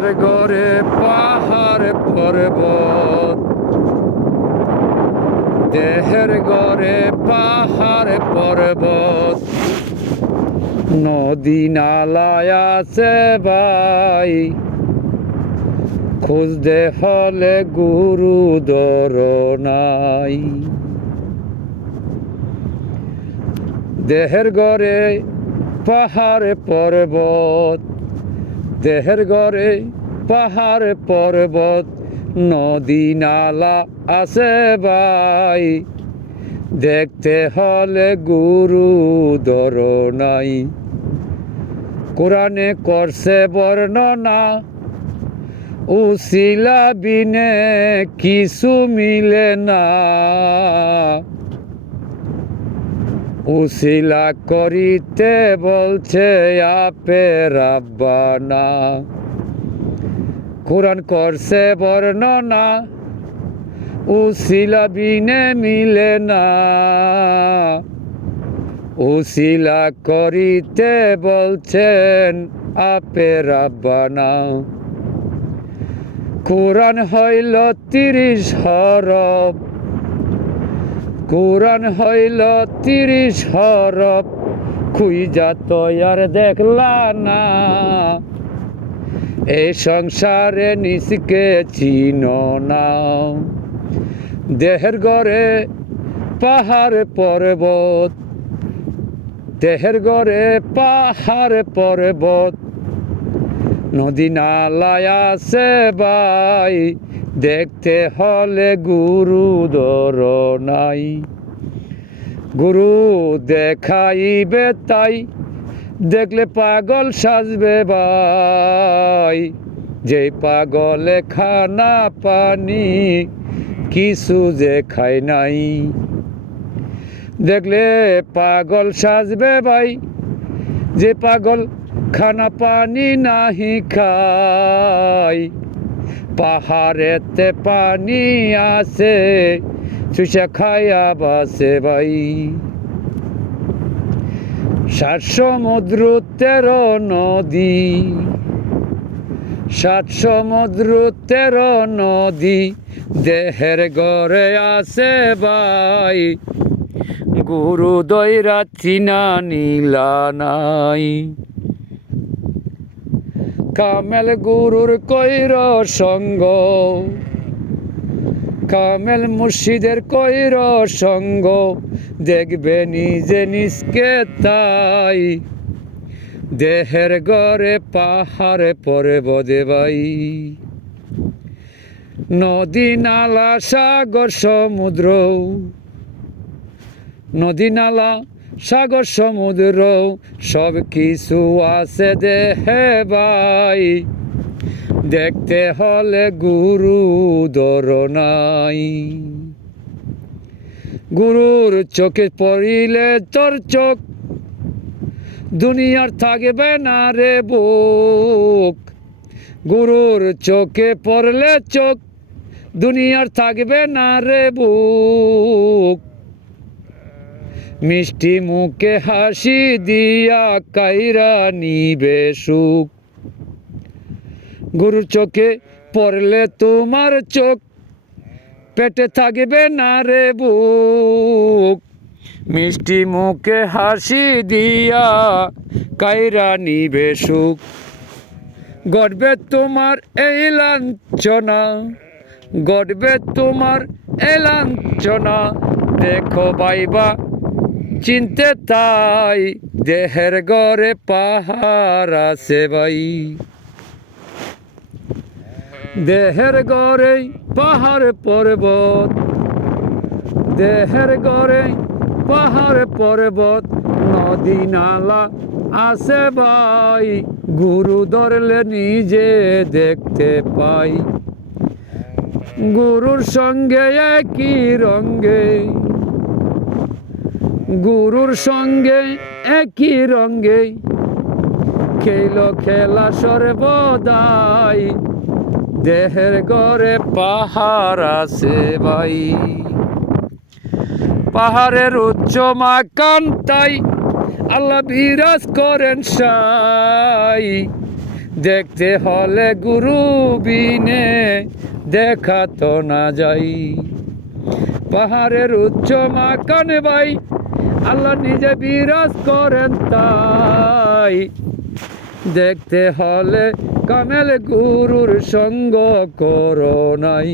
দেহের গড়ে পাহাড় পর্বত, দেহের গড়ে পাহাড় পর্বত, নদী নালায় আছে ভাই, খুঁজতে হলে গুরু দর নাই। দেহের গড়ে পাহাড় পর্বত, দেহের গড়ে পাহাড় পর্বত, নদী নালা আছে ভাই, দেখতে হলে গুরু দর নাই। কোরআনে করছে বর্ণনা, উসিলা বিনে কিছু মিলে না, উসিলা করিতে বলছে আপে রাব্বানা। কোরআন করছে বর্ণনা, উসিলা বিনে মিলে না, উসিলা করিতে বলছেন আপে রাব্বানা। কোরআন হইল 30 হরফ, কোরআন হইল 30 হরফ, খুইজা তো আর দেখলা না, এই সংসারে নিজকে চিনো না। দেহের গড়ে পাহাড় পর্বত, দেহের গড়ে পাহাড় পর্বত, নদী নালায় আছে ভাই, দেখতে হলে গুরু দর নাই। গুরু দেখাইবে তাই, দেখলে পাগল সাজবে ভাই, যে পাগলে খানা পানি কিছু যে খায় নাই। দেখলে পাগল সাজবে ভাই, যে পাগল খানা পানি নাহি খায়, পাহাড়েতে পানি আছে চুষা খায়া বাসে ভাই। 7 সমুদ্র 13 নদী, 7 সমুদ্র 13 নদী, দেহের গড়ে আছে ভাই, গুরু দয়রা চিনা নীলা নাই। কামেল গুরুর কইর সঙ্গ, কামেল মুর্শিদের কইর সঙ্গ, দেখবে নিজে নিজকে তাই, দেহের গড়ে পাহাড় পর্বত ভাই। নদী নালা সাগর সমুদ্র, নদী নালা সাগর সমুদ্র, সব কিছু আছে দেহে ভাই, দেখতে হলে গুরু দর নাই। গুরুর চোখে পড়িলে তোর চোখ, দুনিয়ার থাকবে না রে বুক। গুরুর চোখে পড়লে চোখ, দুনিয়ার থাকবে না রে বুক। মিষ্টি মুখে হাসি দিয়া কাইরা নিবে সুখ। গুরুর চোখে পড়লে তোমার চোখ, পেটে থাকবে না রে বুক। মিষ্টি মুখে হাসি দিয়া কাইরা নিবে সুখ। গড়বে তোমার এই লাঞ্ছনা, গড়বে তোমার এই লাঞ্ছনা, দেখো বাইবা চিনতে তাই, দেহের গড়ে পাহাড় আছে ভাই। দেহের গড়ে পাহাড় পর্বত, দেহের গড়ে পাহাড় পর্বত, নদী নালা আছে ভাই, গুরু ধরলে নিজে দেখতে পাই। গুরুর সঙ্গে একই রঙ্গে, গুরুর সঙ্গে একই রঙ্গে, খেল খেলা সর্বদাই, দেহের গড়ে পাহাড় আছে ভাই। পাহাড়ের উচ্চ মাকান্তাই আল্লাহ বিরাজ করেন সাই, দেখতে হলে গুরু বিনে দেখা তো না যাই। পাহাড়ের উচ্চ মাকানে ভাই আল্লাহ নিজে বিরাজ করেন তাই। দেখতে হলে কামেল গুরুর সঙ্গ করো নাই।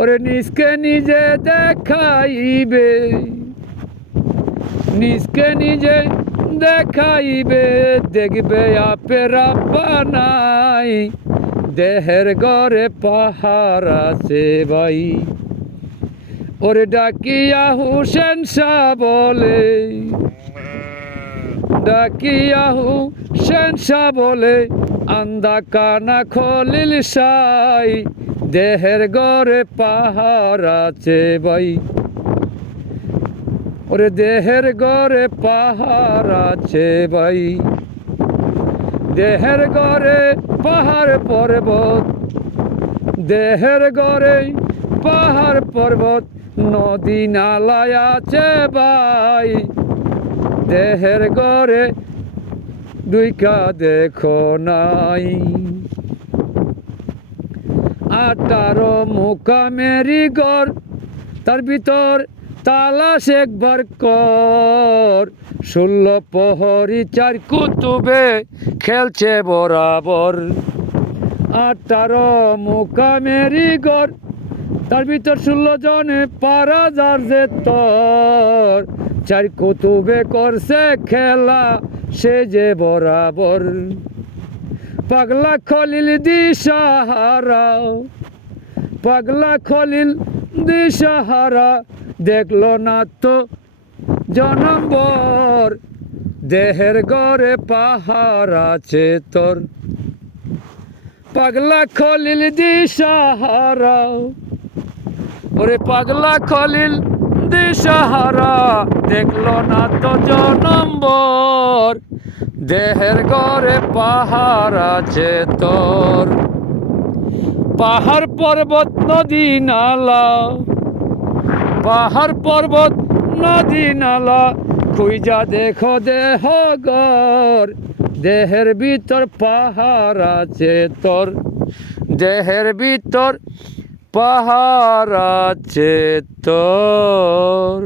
ওরে নিজকে নিজে দেখাইবে, নিজকে নিজে দেখাইবে, দেখবে আপের আব্বা নাই। দেহের ঘরে পাহাড় আছে ভাই। ওরে ডাকিয়া হুসেন শাহ বলে, ডাকিয়া হুসেন শাহ বলে, আন্দা কানা খলিল শাহ। দেহের ঘরে পাহাড় আছে ভাই। ওরে দেহের ঘরে পাহাড় আছে ভাই। দেহের ঘরে পাহাড় পর্বত, দেহের ঘরে পাহাড় পর্বত, নদী নালায় আছে ভাই। দেহের ঘরে দুইকা দেখো নাই। 18 মুকামেরি ঘর, তার ভিতর তালাশ একবার কর। 16 প্রহরী 4 কুতুবে খেলছে বরাবর। 18 মুকামেরি ঘর, তার ভিতর 16 জনে পারা যার যে তোর। 4 কুতুবে করছে খেলা সে যে বরাবর। পাগলা খলিল দিশাহারা, পাগলা খলিল দিশাহারা, দেখলো না তো জনম্বর। দেহের ঘরে পাহাড় আছে তোর। পাগলা খলিল দিশাহারা, ওরে পাগলা খলিল দিশাহারা, দেখলো না তো জনম্বর। দেহের ঘরে পাহাড় আছে তোর। পাহাড় পর্বত নদী নালা, পাহাড় পর্বত নদী নালা, খুঁজা দেখো দেহ ঘর। দেহের ভিতর পাহাড় আছে তোর। দেহের ভিতর পাহাড় আছে তোর।